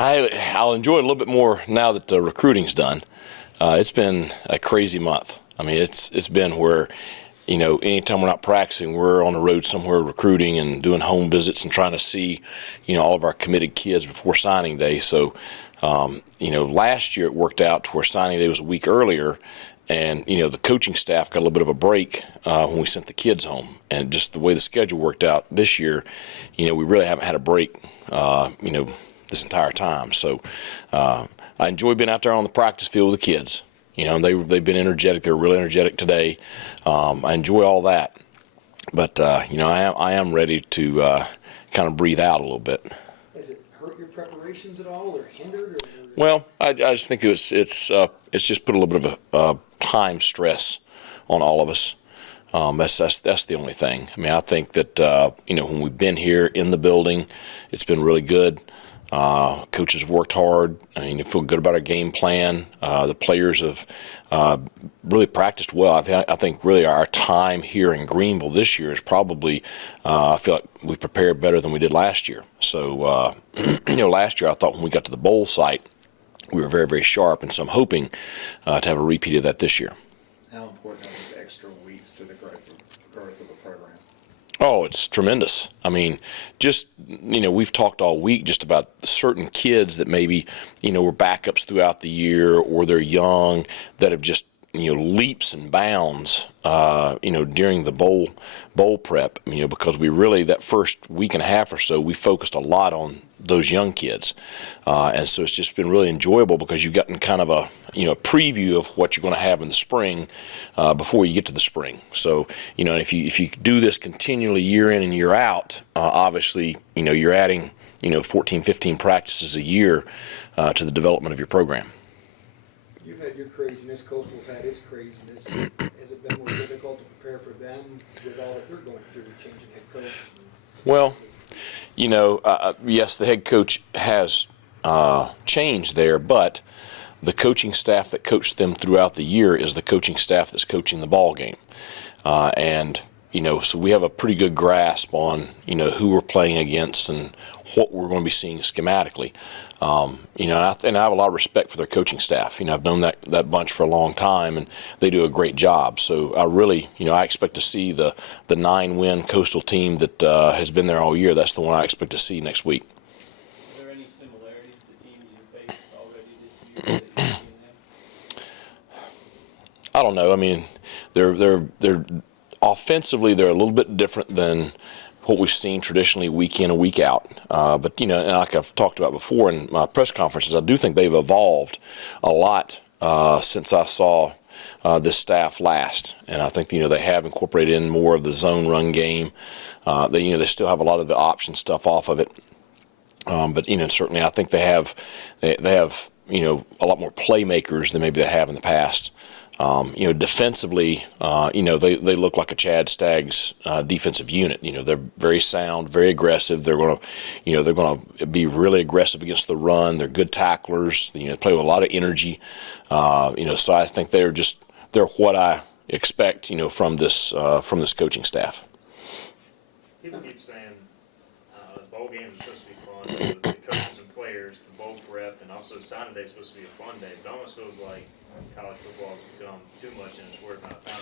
I'll enjoy it a little bit more now that the recruiting's done. It's been a crazy month. I mean, it's been where, anytime we're not practicing, we're on the road somewhere recruiting and doing home visits and trying to see, all of our committed kids before signing day. So, last year it worked out to where signing day was a week earlier, and the coaching staff got a little bit of a break when we sent the kids home. And just the way the schedule worked out this year, we really haven't had a break, this entire time. So I enjoy being out there on the practice field with the kids. They've been energetic. They're really energetic today. I enjoy all that. But, I am ready to kind of breathe out a little bit. Has it hurt your preparations at all or hindered? Well, I just think it's just put a little bit of a time stress on all of us. That's the only thing. I mean, I think that, when we've been here in the building, it's been really good. Coaches have worked hard. I mean, they feel good about our game plan. The players have really practiced well. I think really our time here in Greenville this year is probably, I feel like we prepared better than we did last year. So, last year I thought when we got to the bowl site, we were very, very sharp, and so I'm hoping to have a repeat of that this year. How important are these extra weeks to the growth of the program? Oh, it's tremendous. I mean, just, we've talked all week just about certain kids that maybe, were backups throughout the year, or they're young, that have just, leaps and bounds, during the bowl prep, because we really, that first week and a half or so, we focused a lot on those young kids. And so it's just been really enjoyable because you've gotten kind of a preview of what you're going to have in the spring before you get to the spring. So, if you do this continually year in and year out, obviously, you're adding, 14, 15 practices a year to the development of your program. You've had your craziness, Coastal's had his craziness. Has it been more difficult to prepare for them with all that they're going through, changing head coach? Well, yes, the head coach has changed there, but the coaching staff that coached them throughout the year is the coaching staff that's coaching the ball game. So we have a pretty good grasp on, who we're playing against and what we're going to be seeing schematically. And I have a lot of respect for their coaching staff. I've known that bunch for a long time, and they do a great job. So I really, I expect to see the 9-win Coastal team that has been there all year. That's the one I expect to see next week. Are there any similarities to teams you faced already this year that you've seen there? I don't know. I mean, they're offensively, they're a little bit different than what we've seen traditionally week in and week out. But, and like I've talked about before in my press conferences, I do think they've evolved a lot since I saw this staff last. And I think, they have incorporated in more of the zone run game. They still have a lot of the option stuff off of it. But, certainly I think they have a lot more playmakers than maybe they have in the past. Defensively, they look like a Chad Staggs defensive unit. They're very sound, very aggressive. They're going to be really aggressive against the run. They're good tacklers. They play with a lot of energy. So I think they're what I expect, from this coaching staff. People keep saying the bowl games are supposed to be fun. The coaches and players, the bowl prep, and also signing day is supposed to be a fun day. It almost feels like college football has become too much in its short amount of time.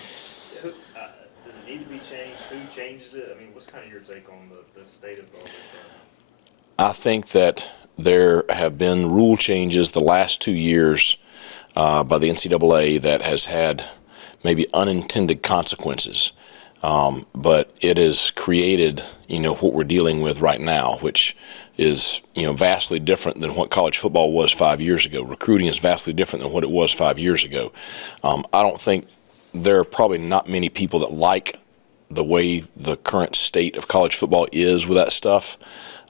Does it need to be changed? Who changes it? I mean, what's kind of your take on the state of bowl? I think that there have been rule changes the last 2 years by the NCAA that has had maybe unintended consequences. But it has created, what we're dealing with right now, which is, vastly different than what college football was 5 years ago. Recruiting is vastly different than what it was 5 years ago. I don't think there are probably not many people that like the way the current state of college football is with that stuff.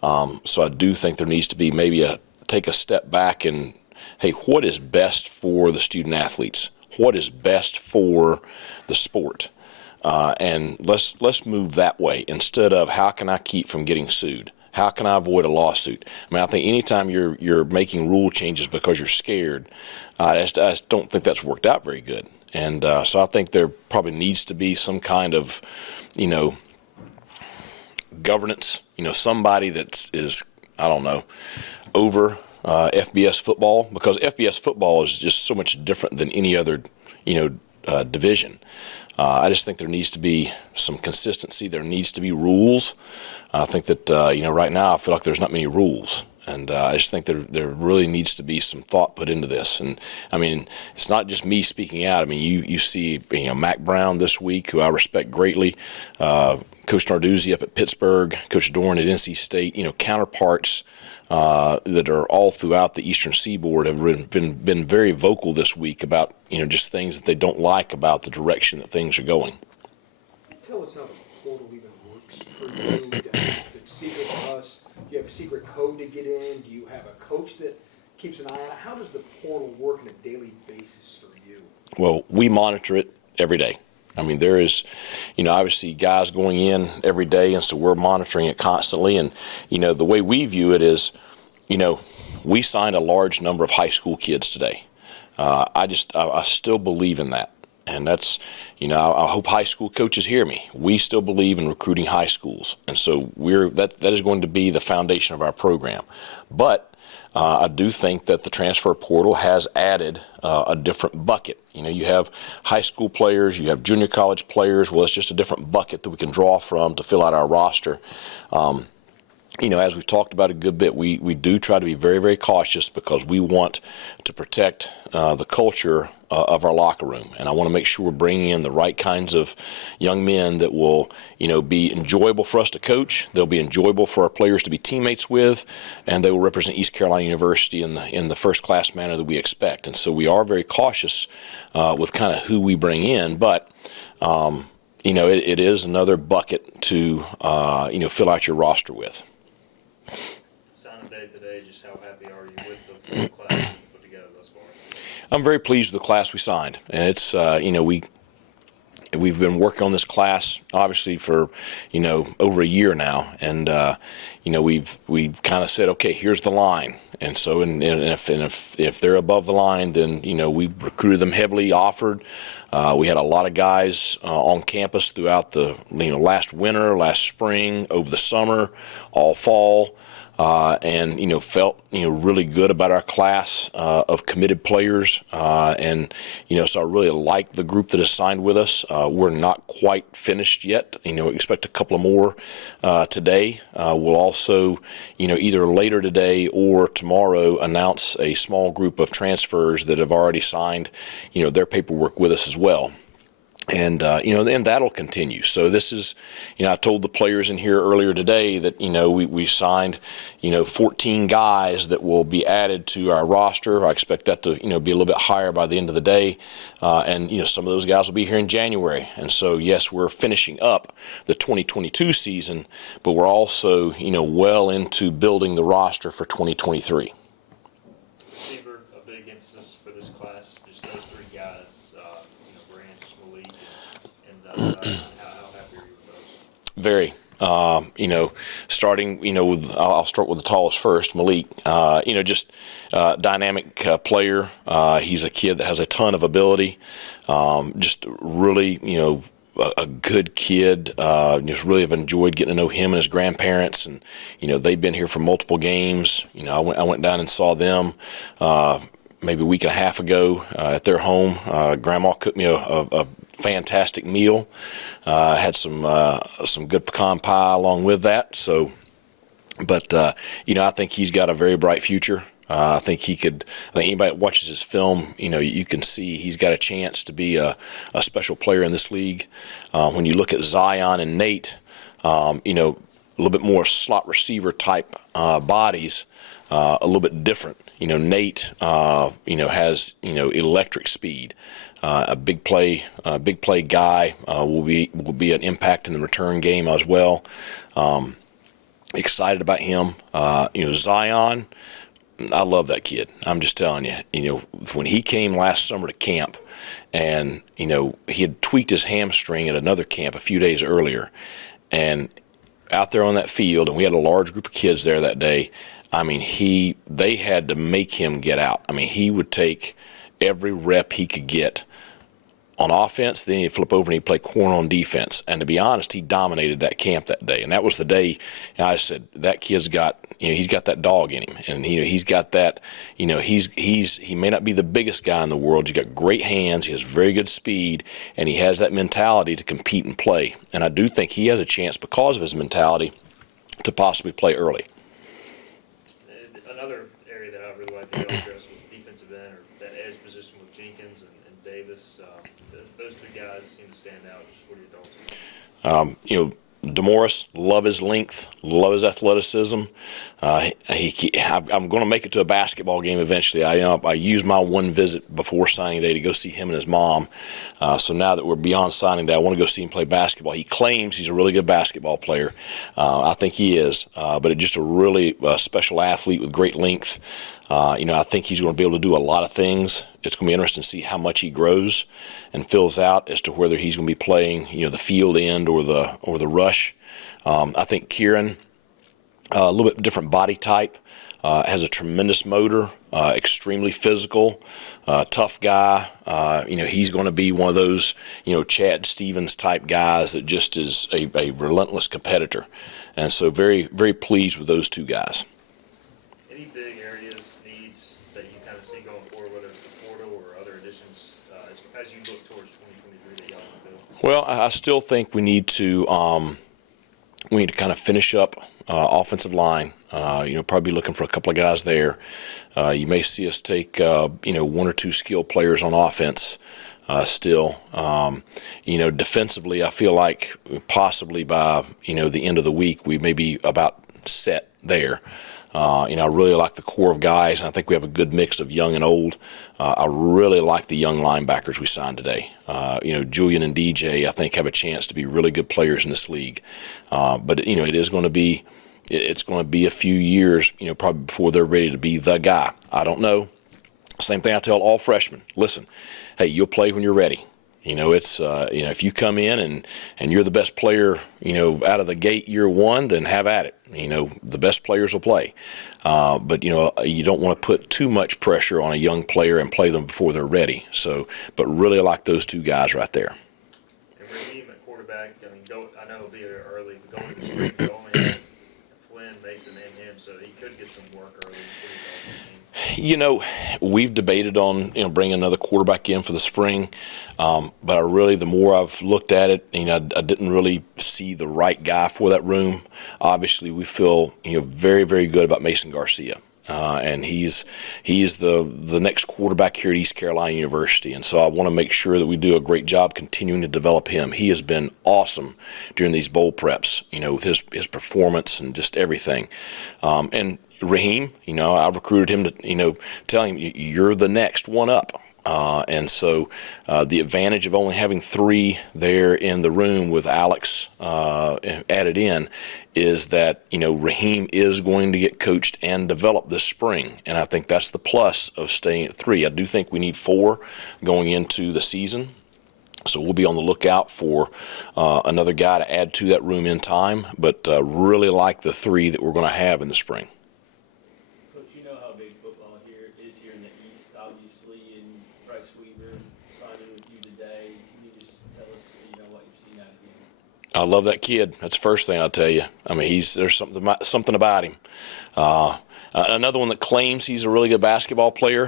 So I do think there needs to be maybe take a step back and, hey, what is best for the student athletes? What is best for the sport? And let's move that way instead of how can I keep from getting sued? How can I avoid a lawsuit? I mean, I think anytime you're making rule changes because you're scared, I just don't think that's worked out very good. And so I think there probably needs to be some kind of, governance. Somebody that is, I don't know, over FBS football, because FBS football is just so much different than any other, division. I just think there needs to be some consistency. There needs to be rules. I think that, right now I feel like there's not many rules. And I just think there really needs to be some thought put into this. And, I mean, it's not just me speaking out. I mean, you see, Mac Brown this week, who I respect greatly, Coach Narduzzi up at Pittsburgh, Coach Doran at NC State, counterparts that are all throughout the Eastern Seaboard have been very vocal this week about, just things that they don't like about the direction that things are going. Tell us how the portal even works for you. Is it secret to us? Do you have a secret code to get in? Do you have a coach that keeps an eye on it? How does the portal work on a daily basis for you? Well, we monitor it every day. I mean, there is, obviously guys going in every day, and so we're monitoring it constantly. And, the way we view it is, we signed a large number of high school kids today. I still believe in that. And that's, I hope high school coaches hear me. We still believe in recruiting high schools. And so that is going to be the foundation of our program. But I do think that the transfer portal has added a different bucket. You have high school players, you have junior college players. Well, it's just a different bucket that we can draw from to fill out our roster. As we've talked about a good bit, we do try to be very, very cautious because we want to protect the culture of our locker room. And I want to make sure we're bringing in the right kinds of young men that will, be enjoyable for us to coach. They'll be enjoyable for our players to be teammates with, and they will represent East Carolina University in the first-class manner that we expect. And so we are very cautious with kind of who we bring in, but it is another bucket to, fill out your roster with. Signing day today, just how happy are you with the class you put together thus far? I'm very pleased with the class we signed, and it's we've been working on this class obviously for over a year now, and we've kind of said, okay, here's the line, and so if they're above the line, then we recruited them heavily, offered. We had a lot of guys on campus throughout the last winter, last spring, over the summer, all fall. And felt really good about our class of committed players, and so I really like the group that has signed with us. We're not quite finished yet. Expect a couple of more today. We'll also either later today or tomorrow announce a small group of transfers that have already signed their paperwork with us as well. And, and that'll continue. So this is, I told the players in here earlier today that, we signed, 14 guys that will be added to our roster. I expect that to, be a little bit higher by the end of the day. And, some of those guys will be here in January. And so, yes, we're finishing up the 2022 season, but we're also, well into building the roster for 2023. Receiver, a big emphasis for this class, just those three guys. Malik, and how happy are you with those? Very. Starting, I'll start with the tallest first, Malik. Just dynamic player. He's a kid that has a ton of ability. Just really, a good kid. Just really have enjoyed getting to know him and his grandparents, and they've been here for multiple games. I went down and saw them maybe a week and a half ago at their home. Grandma cooked me a fantastic meal. Had some good pecan pie along with that. So, but I think he's got a very bright future. I think anybody that watches his film, you can see he's got a chance to be a special player in this league. When you look at Zion and Nate, a little bit more slot receiver type bodies, a little bit different. Nate, has, electric speed. A big play guy, will be an impact in the return game as well. Excited about him. Zion, I love that kid. I'm just telling you, when he came last summer to camp, and, he had tweaked his hamstring at another camp a few days earlier, and out there on that field, and we had a large group of kids there that day. I mean, they had to make him get out. I mean, he would take every rep he could get on offense, then he'd flip over and he'd play corner on defense. And to be honest, he dominated that camp that day. And that was the day I said, that kid's got, he's got that dog in him. And, he's got that, he may not be the biggest guy in the world. He's got great hands. He has very good speed. And he has that mentality to compete and play. And I do think he has a chance because of his mentality to possibly play early. Another area that I really like to address was defensive end, or that edge position with Jenkins and Davis. Those two guys seem to stand out. Just what are your thoughts? DeMorris, love his length, love his athleticism. I'm going to make it to a basketball game eventually. I used my one visit before signing day to go see him and his mom. So now that we're beyond signing day, I want to go see him play basketball. He claims he's a really good basketball player. I think he is, but it's just a really special athlete with great length. I think he's going to be able to do a lot of things. It's going to be interesting to see how much he grows and fills out as to whether he's going to be playing, the field end or the rush. I think Kieran, a little bit different body type, has a tremendous motor, extremely physical, tough guy. He's going to be one of those, Chad Stevens type guys that just is a relentless competitor. And so very, very pleased with those two guys. Any big areas, needs that you kind of see going forward, whether it's the portal or other additions, as you look towards 2023 that y'all can fill? Well, I still think we need to kind of finish up offensive line. Probably looking for a couple of guys there. You may see us take one or two skilled players on offense. Still, defensively, I feel like possibly by the end of the week we may be about set there. I really like the core of guys, and I think we have a good mix of young and old. I really like the young linebackers we signed today. Julian and DJ, I think, have a chance to be really good players in this league. But it is going to be, it's going to be a few years, probably before they're ready to be the guy. I don't know. Same thing I tell all freshmen. Listen, hey, you'll play when you're ready. It's if you come in and you're the best player, out of the gate year one, then have at it. The best players will play. But you don't want to put too much pressure on a young player and play them before they're ready. So, but really like those two guys right there. And Raheem at quarterback, I know it'll be early, but going to the spring, you only have Flynn, Mason, and him, so he could get some work early. We've debated on bringing another quarterback in for the spring, but the more I've looked at it, I didn't really see the right guy for that room. Obviously, we feel very, very good about Mason Garcia. And he's the next quarterback here at East Carolina University, and so I want to make sure that we do a great job continuing to develop him. He has been awesome during these bowl preps, with his performance and just everything. And Raheem, I recruited him to tell him you're the next one up. And so the advantage of only having three there in the room with Alex added in is that, Raheem is going to get coached and developed this spring. And I think that's the plus of staying at three. I do think we need four going into the season. So we'll be on the lookout for another guy to add to that room in time, but really like the three that we're going to have in the spring. Coach, you know how big football is here in the East, obviously, and Bryce Weaver signing with you today. Can you just tell us, what you've seen out of him? I love that kid. That's the first thing I'll tell you. I mean, there's something about him. Another one that claims he's a really good basketball player.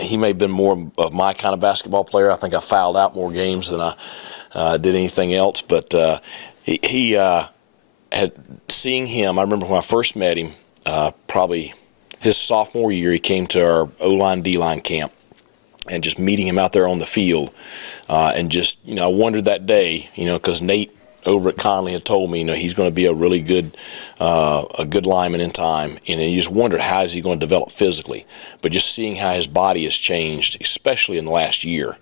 He may have been more of my kind of basketball player. I think I fouled out more games than I did anything else. But he had seeing him. I remember when I first met him, probably his sophomore year. He came to our O-line D-line camp, and just meeting him out there on the field, and just I wondered that day, because Nate over at Conley had told me, he's going to be a really good, a good lineman in time. And you just wondered how is he going to develop physically. But just seeing how his body has changed, especially in the last year,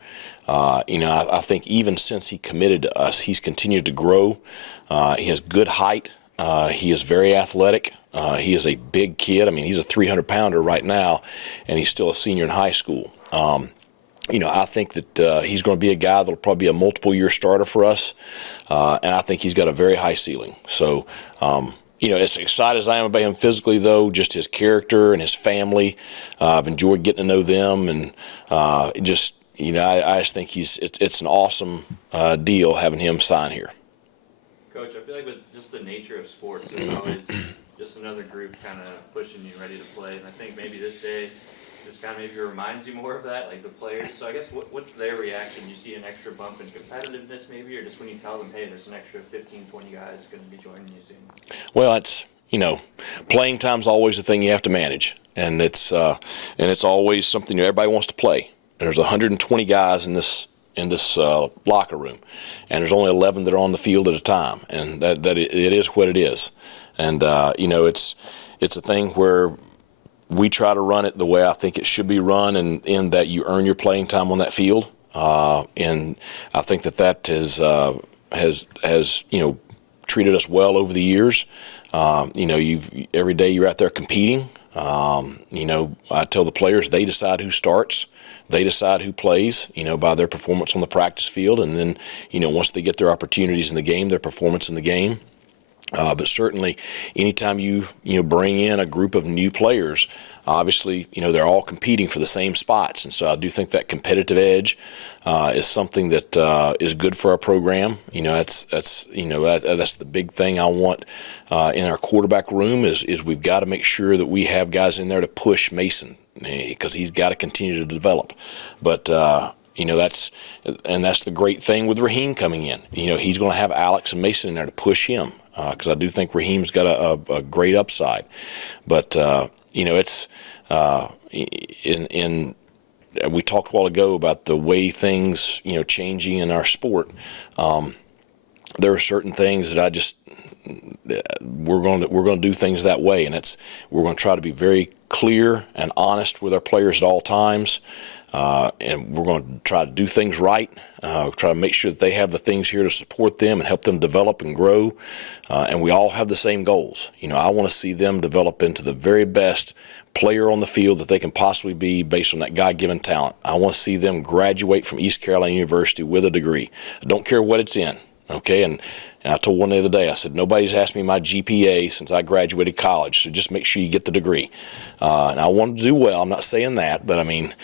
I think even since he committed to us, he's continued to grow. He has good height. He is very athletic. He is a big kid. I mean, he's a 300-pounder right now, and he's still a senior in high school. I think that he's going to be a guy that'll probably be a multiple-year starter for us, and I think he's got a very high ceiling. So, as excited as I am about him physically, though, just his character and his family, I've enjoyed getting to know them, and I just think it's an awesome deal having him sign here. Coach, I feel like with just the nature of sports, there's always just another group kind of pushing you ready to play. And I think maybe this day, this kind of maybe reminds you more of that, like the players. So I guess what's their reaction? You see an extra bump in competitiveness maybe, or just when you tell them, hey, there's an extra 15, 20 guys going to be joining you soon? Well, it's, playing time's always the thing you have to manage. And it's always something everybody wants to play. There's 120 guys in this locker room, and there's only 11 that are on the field at a time, and that it is what it is. And it's a thing where we try to run it the way I think it should be run, and in that you earn your playing time on that field. And I think that has treated us well over the years. Every day you're out there competing. I tell the players they decide who starts. They decide who plays, by their performance on the practice field. And then, once they get their opportunities in the game, their performance in the game. But certainly anytime you bring in a group of new players, obviously, they're all competing for the same spots. And so I do think that competitive edge is something that is good for our program. That's the big thing I want in our quarterback room is we've got to make sure that we have guys in there to push Mason, because he's got to continue to develop. But that's the great thing with Raheem coming in. He's going to have Alex and Mason in there to push him, because I do think Raheem's got a great upside. But it's we talked a while ago about the way things changing in our sport. There are certain things that we're going to do things that way, and we're going to try to be very clear and honest with our players at all times, and we're going to try to do things right. Try to make sure that they have the things here to support them and help them develop and grow, and we all have the same goals. I want to see them develop into the very best player on the field that they can possibly be based on that God-given talent. I want to see them graduate from East Carolina University with a degree. I don't care what it's in. Okay, and I told one the other day, I said, nobody's asked me my GPA since I graduated college, so just make sure you get the degree. And I want to do well. I'm not saying that, but I mean,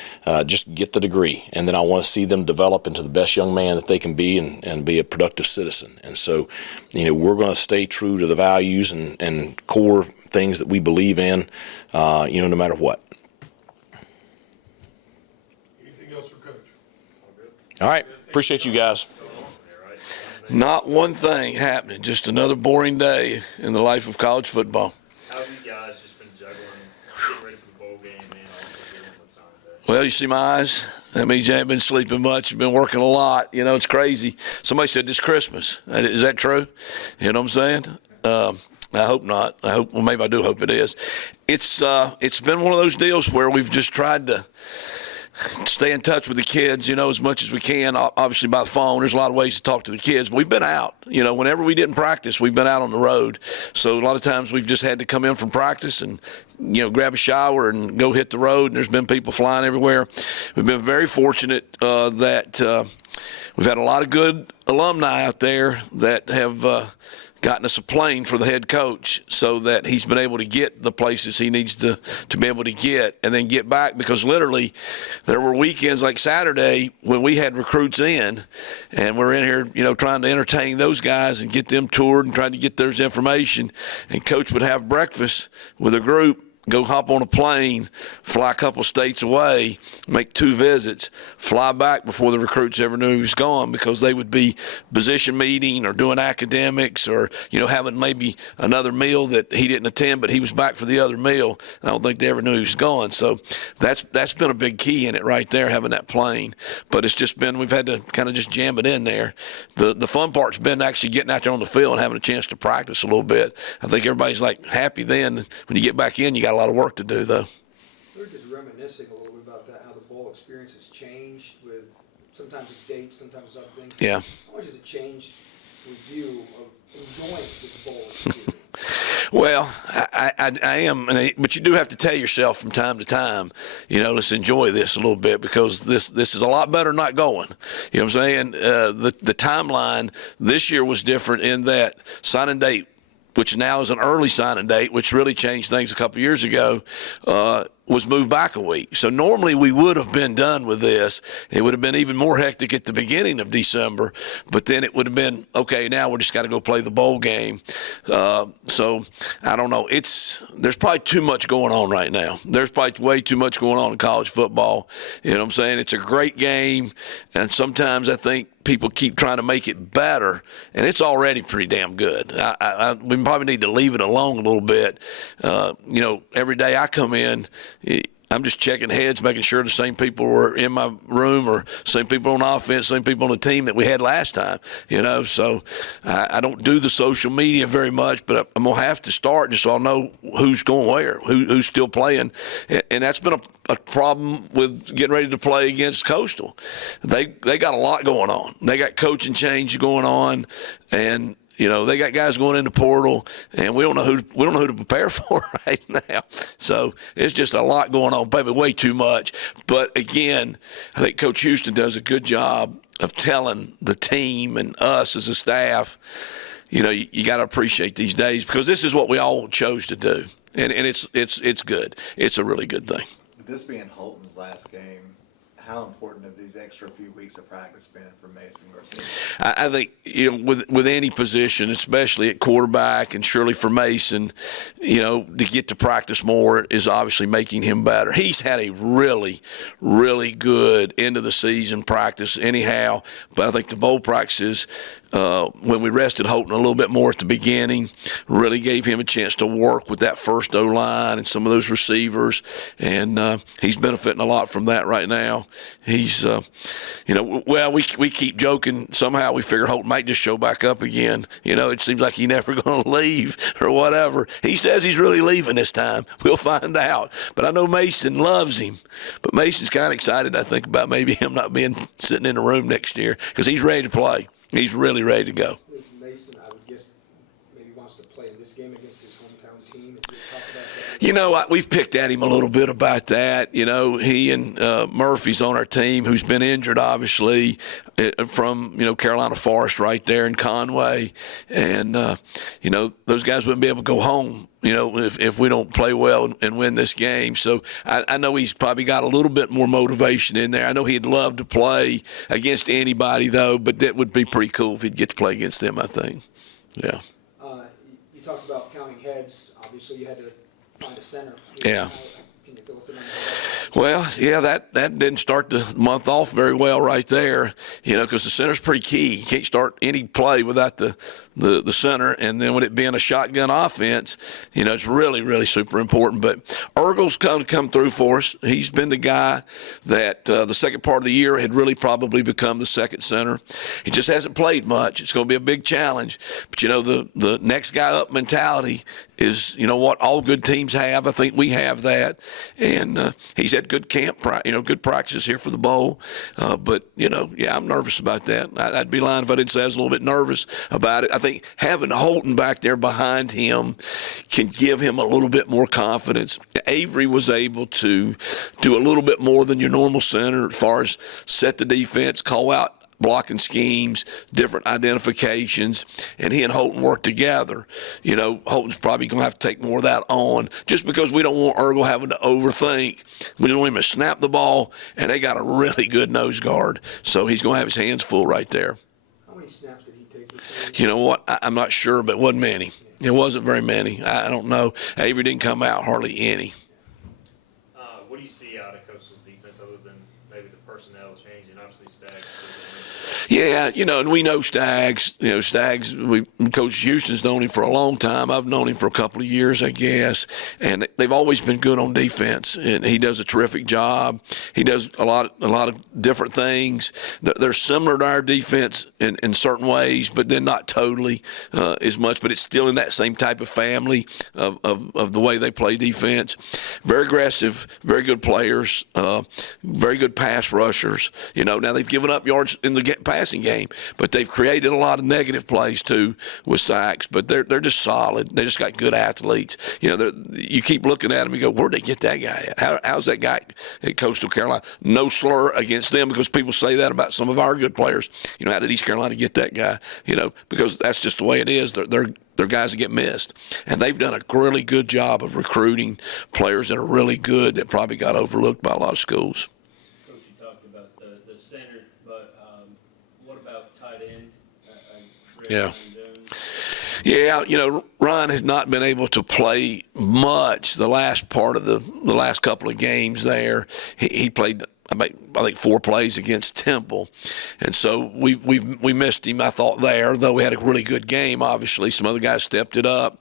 just get the degree. And then I want to see them develop into the best young man that they can be and be a productive citizen. And so, we're going to stay true to the values and core things that we believe in, no matter what. Anything else for Coach? All right, appreciate you guys. Not one thing happening, just another boring day in the life of college football. How have you guys just been juggling, getting ready for the bowl game and also dealing with Sunday? Well, you see my eyes? That means you ain't been sleeping much. You've been working a lot. It's crazy. Somebody said it's Christmas. Is that true? You know what I'm saying? I hope not. Maybe I do hope it is. It's been one of those deals where we've just tried to stay in touch with the kids, as much as we can, obviously by the phone. There's a lot of ways to talk to the kids, but we've been out. Whenever we didn't practice, we've been out on the road. So a lot of times we've just had to come in from practice and, grab a shower and go hit the road, and there's been people flying everywhere. We've been very fortunate that we've had a lot of good alumni out there that have gotten us a plane for the head coach so that he's been able to get the places he needs to be able to get and then get back, because literally there were weekends like Saturday when we had recruits in and we're in here, trying to entertain those guys and get them toured and trying to get their information, and coach would have breakfast with a group, go hop on a plane, fly a couple states away, make 2 visits, fly back before the recruits ever knew he was gone, because they would be position meeting or doing academics or, having maybe another meal that he didn't attend, but he was back for the other meal. I don't think they ever knew he was gone. So that's been a big key in it right there, having that plane. But it's just been, we've had to kind of just jam it in there. The fun part's been actually getting out there on the field and having a chance to practice a little bit. I think everybody's happy then. When you get back in, you got a lot of work to do, though. We were just reminiscing a little bit about that, how the bowl experience has changed with sometimes it's dates, sometimes it's other things. Yeah. How much has it changed with you of enjoying this bowl experience? Well, I am, but you do have to tell yourself from time to time, let's enjoy this a little bit, because this is a lot better than not going. You know what I'm saying? The timeline this year was different in that signing date which now is an early signing date, which really changed things a couple years ago, was moved back a week. So normally we would have been done with this. It would have been even more hectic at the beginning of December, but then it would have been, okay, now we just got to go play the bowl game. So I don't know. There's probably too much going on right now. There's probably way too much going on in college football. You know what I'm saying? It's a great game, and sometimes I think people keep trying to make it better, and it's already pretty damn good. We probably need to leave it alone a little bit. Every day I come in, I'm just checking heads, making sure the same people were in my room or same people on offense, same people on the team that we had last time, So I don't do the social media very much, but I'm going to have to start just so I'll know who's going where, who's still playing. And that's been a problem with getting ready to play against Coastal. They got a lot going on. They got coaching change going on, and they got guys going in the portal, and we don't know who to prepare for right now. So it's just a lot going on, maybe way too much. But again, I think Coach Houston does a good job of telling the team and us as a staff, you got to appreciate these days because this is what we all chose to do, and it's good. It's a really good thing. With this being Holton's last game, how important have these extra few weeks of practice been for Mason Garcia? I think with any position, especially at quarterback, and surely for Mason, to get to practice more is obviously making him better. He's had a really, really good end of the season practice anyhow, but I think the bowl practices, when we rested Holton a little bit more at the beginning, really gave him a chance to work with that first O-line and some of those receivers, and he's benefiting a lot from that right now. He's, we keep joking. Somehow we figure Holton might just show back up again. It seems like he's never going to leave or whatever. He says he's really leaving this time. We'll find out. But I know Mason loves him. But Mason's kind of excited, I think, about maybe him not being sitting in the room next year because he's ready to play. He's really ready to go. Mason, I would guess, maybe wants to play in this game against his hometown team. Is there talk about that? We've picked at him a little bit about that. He and Murphy's on our team, who's been injured, obviously, from, Carolina Forest right there in Conway. And, those guys wouldn't be able to go home, if we don't play well and win this game. So I know he's probably got a little bit more motivation in there. I know he'd love to play against anybody, though, but that would be pretty cool if he'd get to play against them, I think. Yeah. You talked about counting heads. Obviously, you had to find a center. Yeah. Can you fill us in on that? Well, yeah, that didn't start the month off very well right there, because the center's pretty key. You can't start any play without the center, and then with it being a shotgun offense, it's really, really super important. But Ergel's come through for us. He's been the guy that the second part of the year had really probably become the second center. He just hasn't played much. It's going to be a big challenge. But, the next guy up mentality is, what all good teams have. I think we have that. And he's had good good practices here for the bowl. But, I'm nervous about that. I'd be lying if I didn't say I was a little bit nervous about it. I think having Holton back there behind him can give him a little bit more confidence. Avery was able to do a little bit more than your normal center as far as set the defense, call out blocking schemes, different identifications, and he and Holton work together. Holton's probably going to have to take more of that on just because we don't want Ergel having to overthink. We don't want him to snap the ball, and they got a really good nose guard, so he's going to have his hands full right there. How many snaps did he take this game? You know what? I'm not sure, but it wasn't many. It wasn't very many. I don't know. Avery didn't come out hardly any. What do you see out of Coastal's defense other than maybe the personnel change and obviously Staggs? Yeah, and we know Staggs. Staggs, Coach Houston's known him for a long time. I've known him for a couple of years, I guess. And they've always been good on defense. And he does a terrific job. He does a lot of different things. They're similar to our defense in certain ways, but then not totally as much. But it's still in that same type of family of the way they play defense. Very aggressive, very good players, very good pass rushers. Now they've given up yards in the passing game, but they've created a lot of negative plays too with sacks. But they're just solid. They just got good athletes. You keep looking at them and go, where'd they get that guy at? How's that guy at Coastal Carolina? No slur against them, because people say that about some of our good players. How did East Carolina get that guy? Because that's just the way it is. They're guys that get missed. And they've done a really good job of recruiting players that are really good that probably got overlooked by a lot of schools. Coach, you talked about the center, but what about tight end? Yeah. Yeah, Ryan has not been able to play much the last part of the last couple of games there. He played, I think 4 plays against Temple, and so we missed him, I thought, there, though we had a really good game. Obviously, some other guys stepped it up,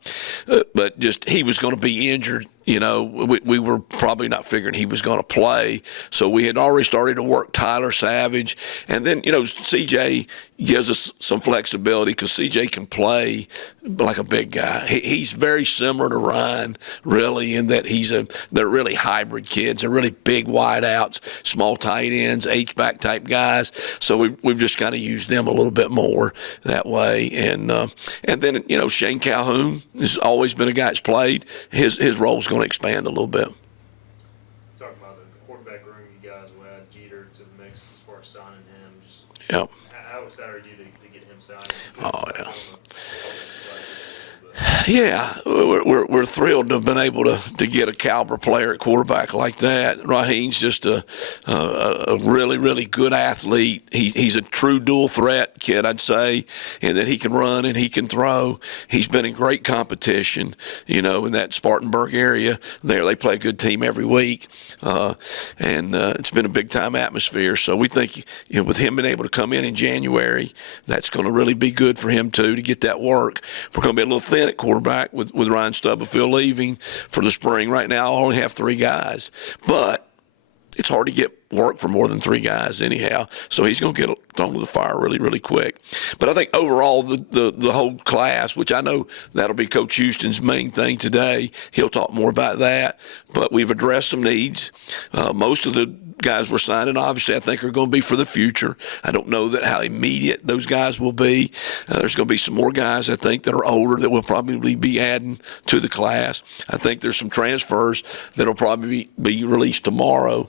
but just he was going to be injured. We were probably not figuring he was going to play, so we had already started to work Tyler Savage, and then CJ gives us some flexibility because CJ can play like a big guy. He's very similar to Ryan, really, in that they're really hybrid kids. They're really big wideouts, small tight ends, H-back type guys. So we've just kind of used them a little bit more that way. And then Shane Calhoun has always been a guy that's played. His role's going to expand a little bit. Talking about the quarterback room, you guys will add Jeter to the mix as far as signing him. Just Yep. how excited are you to get him signed? Oh, yeah. Yeah, we're thrilled to have been able to get a caliber player at quarterback like that. Raheem's just a really, really good athlete. He's a true dual threat kid, I'd say, in that he can run and he can throw. He's been in great competition, in that Spartanburg area. They play a good team every week, and it's been a big-time atmosphere. So we think, with him being able to come in January, that's going to really be good for him, too, to get that work. We're going to be a little thin at quarterback with Ryan Stubblefield leaving for the spring. Right now, I only have 3 guys. But it's hard to get work for more than 3 guys anyhow. So he's going to get thrown to the fire really, really quick. But I think overall the whole class, which I know that'll be Coach Houston's main thing today, he'll talk more about that. But we've addressed some needs. Most of the guys we're signing, obviously, I think are going to be for the future. I don't know how immediate those guys will be. There's going to be some more guys, I think, that are older that will probably be adding to the class. I think there's some transfers that will probably be released tomorrow.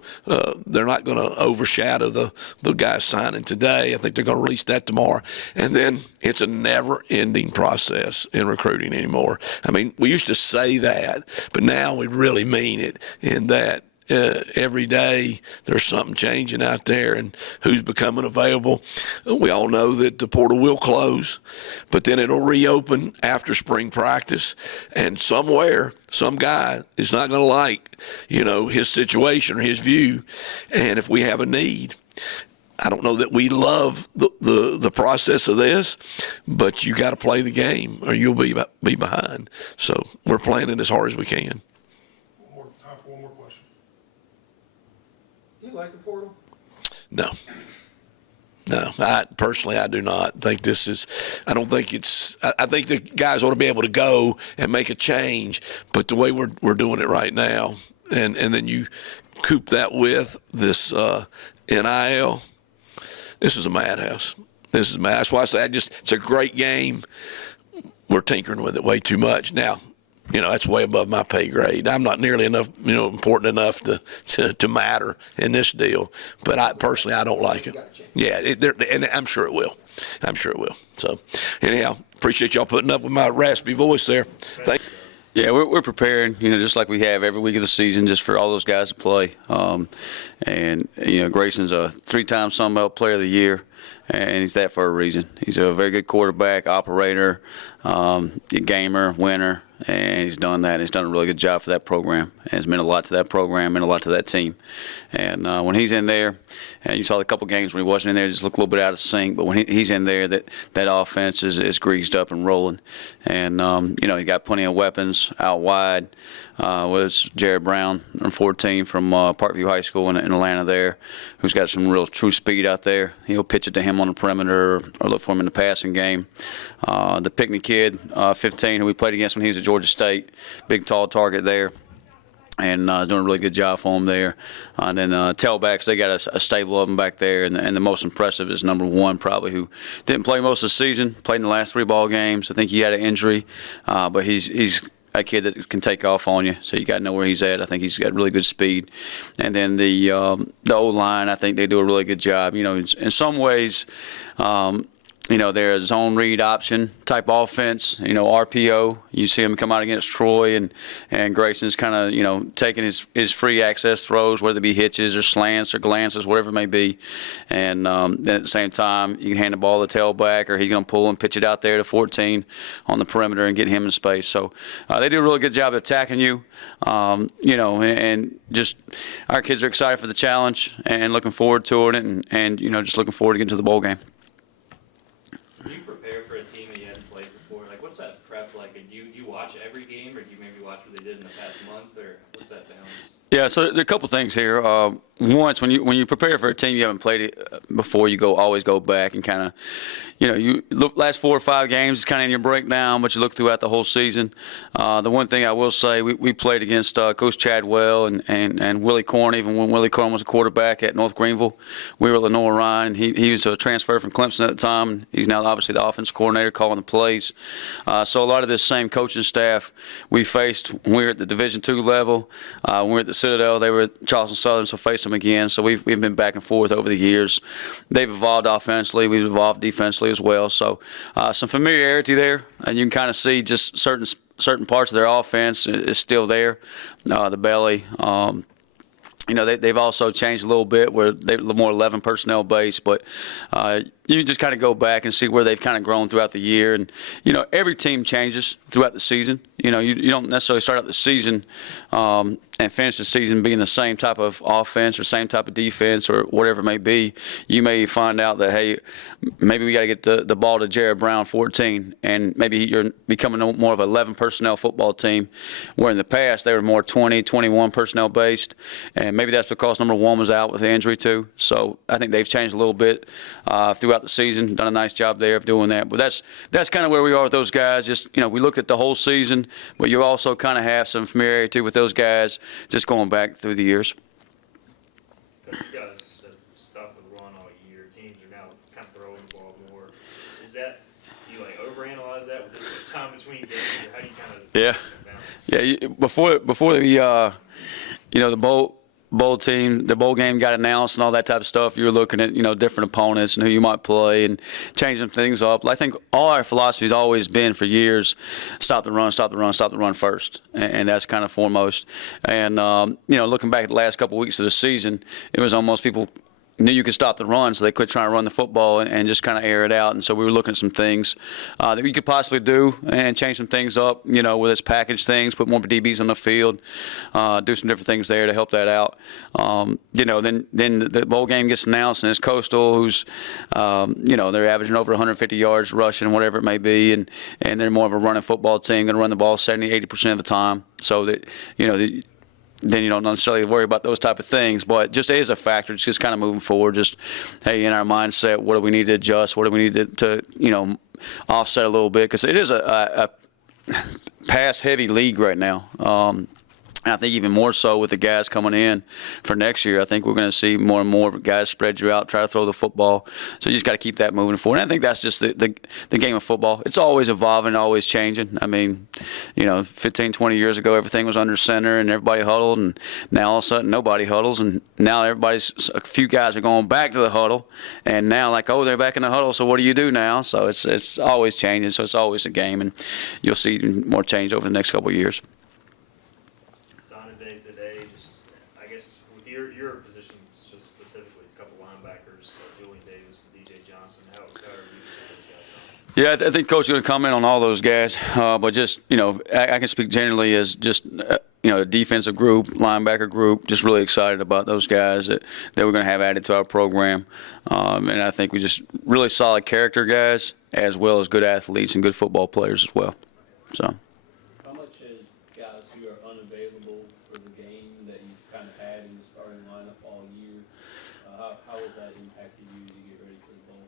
They're not going to overshadow the guys signing today. I think they're going to release that tomorrow. And then it's a never-ending process in recruiting anymore. I mean, we used to say that, but now we really mean it in that every day there's something changing out there and who's becoming available. We all know that the portal will close, but then it'll reopen after spring practice, and somewhere some guy is not going to like his situation or his view, and if we have a need, I don't know that we love the process of this, but you got to play the game or you'll be behind. So we're playing it as hard as we can. Time for one more question. Do you like the portal? No. I personally do not think this is. I don't think it's. I think the guys ought to be able to go and make a change, but the way we're doing it right now, and then you coop that with this NIL. This is a madhouse. That's why I say it's a great game. We're tinkering with it way too much now. That's way above my pay grade. I'm not nearly enough, important enough to matter in this deal. But I don't like it. Yeah, and I'm sure it will. So, anyhow, appreciate y'all putting up with my raspy voice there. Thank you. Yeah, we're preparing, just like we have every week of the season, just for all those guys to play. And Grayson's a 3-time Sun Belt Player of the Year, and he's that for a reason. He's a very good quarterback, operator, gamer, winner, and he's done that. He's done a really good job for that program, and it's meant a lot to that program, meant a lot to that team. And when he's in there, and you saw the couple games when he wasn't in there, just looked a little bit out of sync. But when he's in there, that offense is greased up and rolling. And he got plenty of weapons out wide. Was Jared Brown, number 14 from Parkview High School in Atlanta there, who's got some real true speed out there. He'll pitch it to him on the perimeter or look for him in the passing game. The Pickney kid, 15, who we played against when he was at Georgia State, big tall target there. and doing a really good job for them there. And then tailbacks, they got a stable of them back there, and the most impressive is number 1, probably, who didn't play most of the season, played in the last 3 ball games. I think he had an injury, but he's a kid that can take off on you, so you got to know where he's at. I think he's got really good speed. And then the O-line, I think they do a really good job. You know, in some ways, you know, they're a zone read option type offense, you know, RPO. You see him come out against Troy, and Grayson's kind of, you know, taking his free access throws, whether it be hitches or slants or glances, whatever it may be. And then at the same time, you can hand the ball to the tailback, or he's going to pull and pitch it out there to 14 on the perimeter and get him in space. So they do a really good job of attacking you, you know, and just our kids are excited for the challenge and looking forward to it, and you know, just looking forward to getting to the bowl game. Do you prepare for a team that you haven't played before? Like, what's that prep like? Do you watch every game, or do you maybe watch what they did in the past month, or what's that balance? Yeah, so there are a couple things here. Once, when you prepare for a team you haven't played it before, you always go back and kind of, you know, you look last 4 or 5 games is kind of in your breakdown, but you look throughout the whole season. The one thing I will say, we played against Coach Chadwell and Willie Corn, even when Willie Corn was a quarterback at North Greenville. We were Lenore Ryan. He was a transfer from Clemson at the time. He's now obviously the offense coordinator calling the plays. So a lot of this same coaching staff we faced when we were at the Division II level. When we were at the Citadel, they were at Charleston Southern, so faced them again. So we've been back and forth over the years. They've evolved offensively. We've evolved defensively as well. So some familiarity there, and you can kind of see just certain parts of their offense is still there. The belly. You know, they've also changed a little bit where they're a little more 11 personnel based, but you can just kind of go back and see where they've kind of grown throughout the year. And, you know, every team changes throughout the season. You know, you don't necessarily start out the season and finish the season being the same type of offense or same type of defense or whatever it may be. You may find out that, hey, maybe we got to get the ball to Jared Brown 14, and maybe you're becoming more of an 11 personnel football team, where in the past they were more 20, 21 personnel based. And maybe that's because number 1 was out with an injury too. So I think they've changed a little bit throughout the season, done a nice job there of doing that. But that's kind of where we are with those guys. Just, you know, we looked at the whole season, but you also kind of have some familiarity with those guys just going back through the years. Coach, you guys have stopped the run all year. Teams are now kind of throwing the ball more. Is that, do you like overanalyze that with this much time between games, or how do you kind of balance? Yeah. Before the you know, the bowl team, the bowl game got announced and all that type of stuff, you were looking at, you know, different opponents and who you might play and changing things up. I think all our philosophy has always been for years, stop the run first, and that's kind of foremost. And you know, looking back at the last couple of weeks of the season, it was almost people knew you could stop the run, so they quit trying to run the football and just kind of air it out. And so we were looking at some things that we could possibly do and change some things up, you know, whether it's package things, put more DBs on the field, do some different things there to help that out. You know, then the bowl game gets announced, and it's Coastal, who's, you know, they're averaging over 150 yards rushing, whatever it may be, and they're more of a running football team, going to run the ball 70-80% of the time. So that, you know, then you don't necessarily worry about those type of things. But just as a factor, it's just kind of moving forward. Just, hey, in our mindset, what do we need to adjust? What do we need to you know, offset a little bit? Because it is a pass-heavy league right now. I think even more so with the guys coming in for next year. I think we're going to see more and more guys spread you out, try to throw the football. So you just got to keep that moving forward. And I think that's just the game of football. It's always evolving, always changing. I mean, you know, 15, 20 years ago, everything was under center and everybody huddled, and now all of a sudden nobody huddles, and now a few guys are going back to the huddle, and now like, oh, they're back in the huddle, so what do you do now? So it's always changing. So it's always a game, and you'll see more change over the next couple of years. Today, just I guess with your position specifically, a couple linebackers, Julian Davis and DJ Johnson. How are you guys on? Yeah, I think Coach is going to comment on all those guys, but just, you know, I can speak generally as just you know, a defensive group, linebacker group. Just really excited about those guys that we're going to have added to our program, and I think we just really solid character guys as well as good athletes and good football players as well. So. How has that impacted you to get ready for the bowl?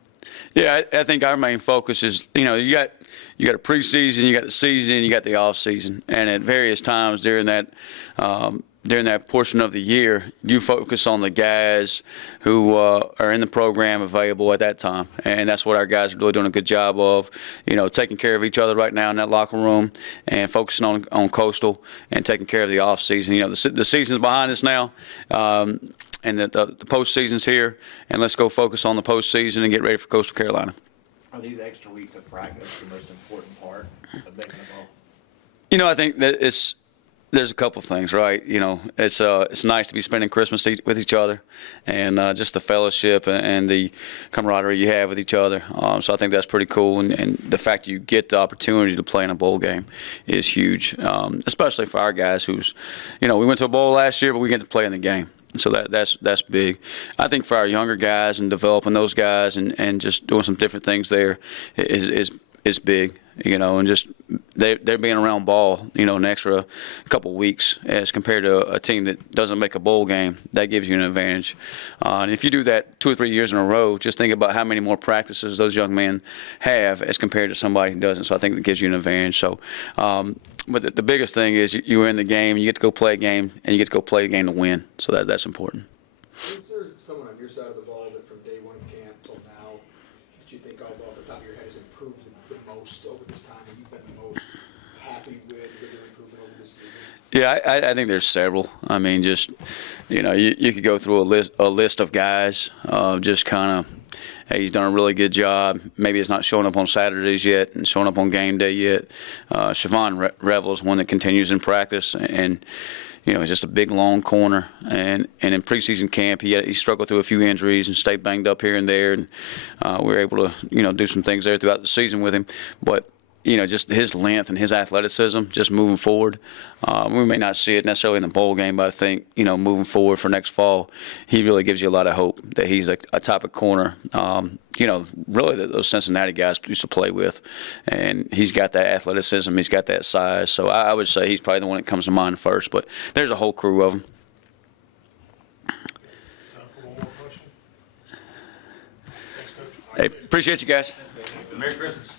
Yeah, I think our main focus is, you know, you got a preseason, you got the season, you got the off season, and at various times during that, during that portion of the year, you focus on the guys who are in the program available at that time. And that's what our guys are really doing a good job of, taking care of each other right now in that locker room and focusing on Coastal and taking care of the off season. The season's behind us now. And the postseason's here, and let's go focus on the postseason and get ready for Coastal Carolina. Are these extra weeks of practice the most important part of making the ball? I think that there's a couple things, right? It's nice to be spending Christmas with each other, and just the fellowship and the camaraderie you have with each other. So I think that's pretty cool, and the fact you get the opportunity to play in a bowl game is huge, especially for our guys who's, we went to a bowl last year, but we get to play in the game. So that's big. I think for our younger guys and developing those guys and just doing some different things there is big, and just they're being around ball, an extra couple weeks as compared to a team that doesn't make a bowl game. That gives you an advantage. And if you do that 2 or 3 years in a row, just think about how many more practices those young men have as compared to somebody who doesn't. So I think that gives you an advantage. So, but the biggest thing is you're in the game, you get to go play a game, and you get to go play a game to win. So that's important. Is there someone on your side of the ball that from day one of camp till now that you think off the top of your head has improved the most over this time, and you've been the most happy with their improvement over this season? Yeah, I think there's several. I mean, just, you could go through a list of guys, just kind of, hey, he's done a really good job. Maybe it's not showing up on Saturdays yet and showing up on game day yet. Siobhan Revel is one that continues in practice, and he's just a big, long corner. And in preseason camp, he struggled through a few injuries and stayed banged up here and there. And we were able to, do some things there throughout the season with him. But just his length and his athleticism, just moving forward. We may not see it necessarily in the bowl game, but I think, moving forward for next fall, he really gives you a lot of hope that he's a type of corner, really that those Cincinnati guys used to play with. And he's got that athleticism, he's got that size. So I would say he's probably the one that comes to mind first, but there's a whole crew of them. Time for one more question. Thanks, Coach. Hey, appreciate you guys. Merry Christmas.